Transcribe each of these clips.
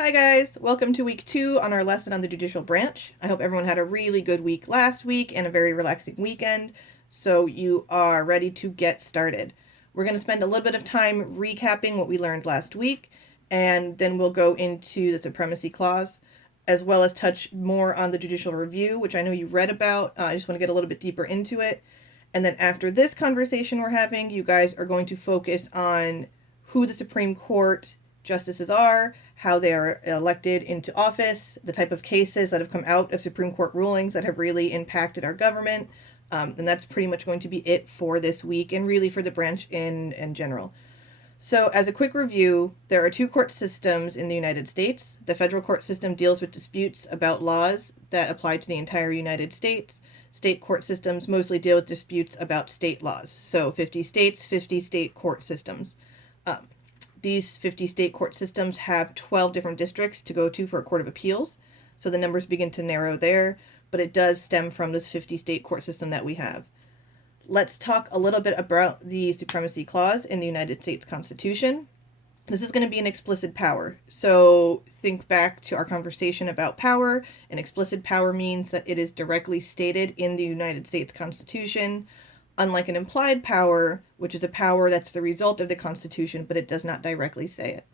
Hi guys, welcome to week 2 on our lesson on the judicial branch. I hope everyone had a really good week last week and a very relaxing weekend, so you are ready to get started. We're going to spend a little bit of time recapping what we learned last week, and then we'll go into the supremacy clause, as well as touch more on the judicial review, which I know you read about. I just want to get a little bit deeper into it. And then after this conversation we're having, you guys are going to focus on who the Supreme Court justices are, how they are elected into office, the type of cases that have come out of Supreme Court rulings that have really impacted our government. And that's pretty much going to be it for this week and really for the branch in general. So, as a quick review, there are two court systems in the United States. The federal court system deals with disputes about laws that apply to the entire United States. State court systems mostly deal with disputes about state laws. So, 50 states, 50 state court systems. These 50 state court systems have 12 different districts to go to for a court of appeals. So the numbers begin to narrow there, but it does stem from this 50 state court system that we have. Let's talk a little bit about the supremacy clause in the United States Constitution. This is going to be an explicit power. So think back to our conversation about power. An explicit power means that it is directly stated in the United States Constitution, unlike an implied power, which is a power that's the result of the Constitution, but it does not directly say it.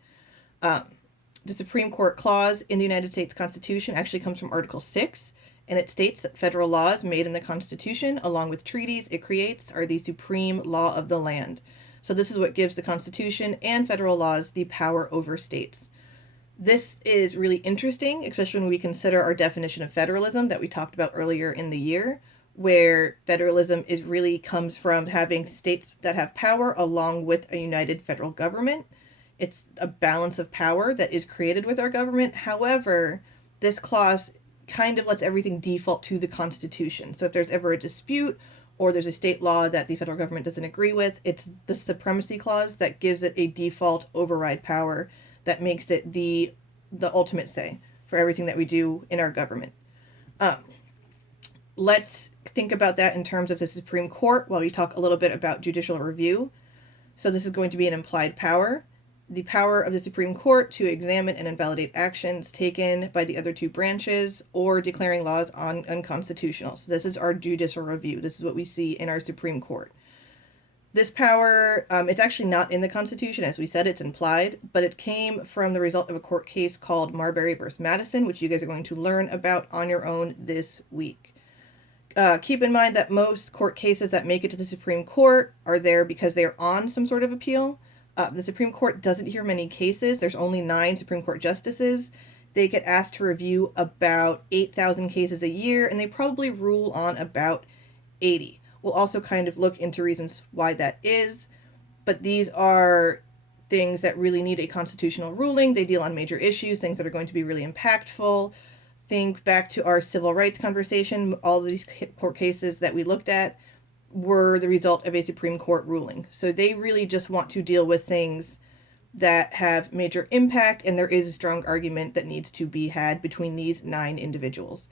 The Supreme Court clause in the United States Constitution actually comes from Article 6, and it states that federal laws made in the Constitution, along with treaties it creates, are the supreme law of the land. So this is what gives the Constitution and federal laws the power over states. This is really interesting, especially when we consider our definition of federalism that we talked about earlier in the year, where federalism comes from having states that have power along with a united federal government. It's a balance of power that is created with our government. However, this clause kind of lets everything default to the Constitution. So if there's ever a dispute or there's a state law that the federal government doesn't agree with, it's the supremacy clause that gives it a default override power that makes it the ultimate say for everything that we do in our government. Let's think about that in terms of the Supreme Court while we talk a little bit about judicial review. So this is going to be an implied power. The power of the Supreme Court to examine and invalidate actions taken by the other two branches or declaring laws unconstitutional. So this is our judicial review. This is what we see in our Supreme Court. This power, it's actually not in the Constitution. As we said, it's implied, but it came from the result of a court case called Marbury versus Madison, which you guys are going to learn about on your own this week. Keep in mind that most court cases that make it to the Supreme Court are there because they are on some sort of appeal. The Supreme Court doesn't hear many cases. There's only 9 Supreme Court justices. They get asked to review about 8,000 cases a year, and they probably rule on about 80. We'll also kind of look into reasons why that is, but these are things that really need a constitutional ruling. They deal on major issues, things that are going to be really impactful. Think back to our civil rights conversation. All of these court cases that we looked at were the result of a Supreme Court ruling. So they really just want to deal with things that have major impact, and there is a strong argument that needs to be had between these 9 individuals.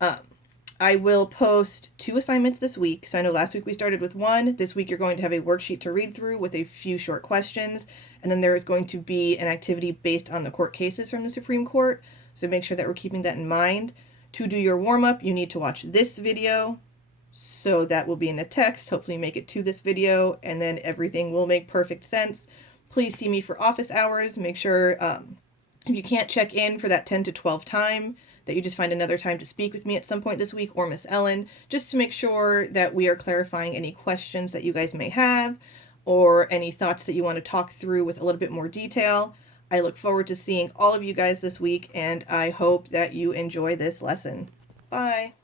I will post 2 assignments this week. So I know last week we started with 1. This week you're going to have a worksheet to read through with a few short questions, and then there is going to be an activity based on the court cases from the Supreme Court. So make sure that we're keeping that in mind. To do your warm-up, you need to watch this video. So that will be in the text. Hopefully make it to this video, and then everything will make perfect sense. Please see me for office hours. Make sure if you can't check in for that 10 to 12 time, that you just find another time to speak with me at some point this week, or Miss Ellen, just to make sure that we are clarifying any questions that you guys may have or any thoughts that you want to talk through with a little bit more detail. I look forward to seeing all of you guys this week, and I hope that you enjoy this lesson. Bye.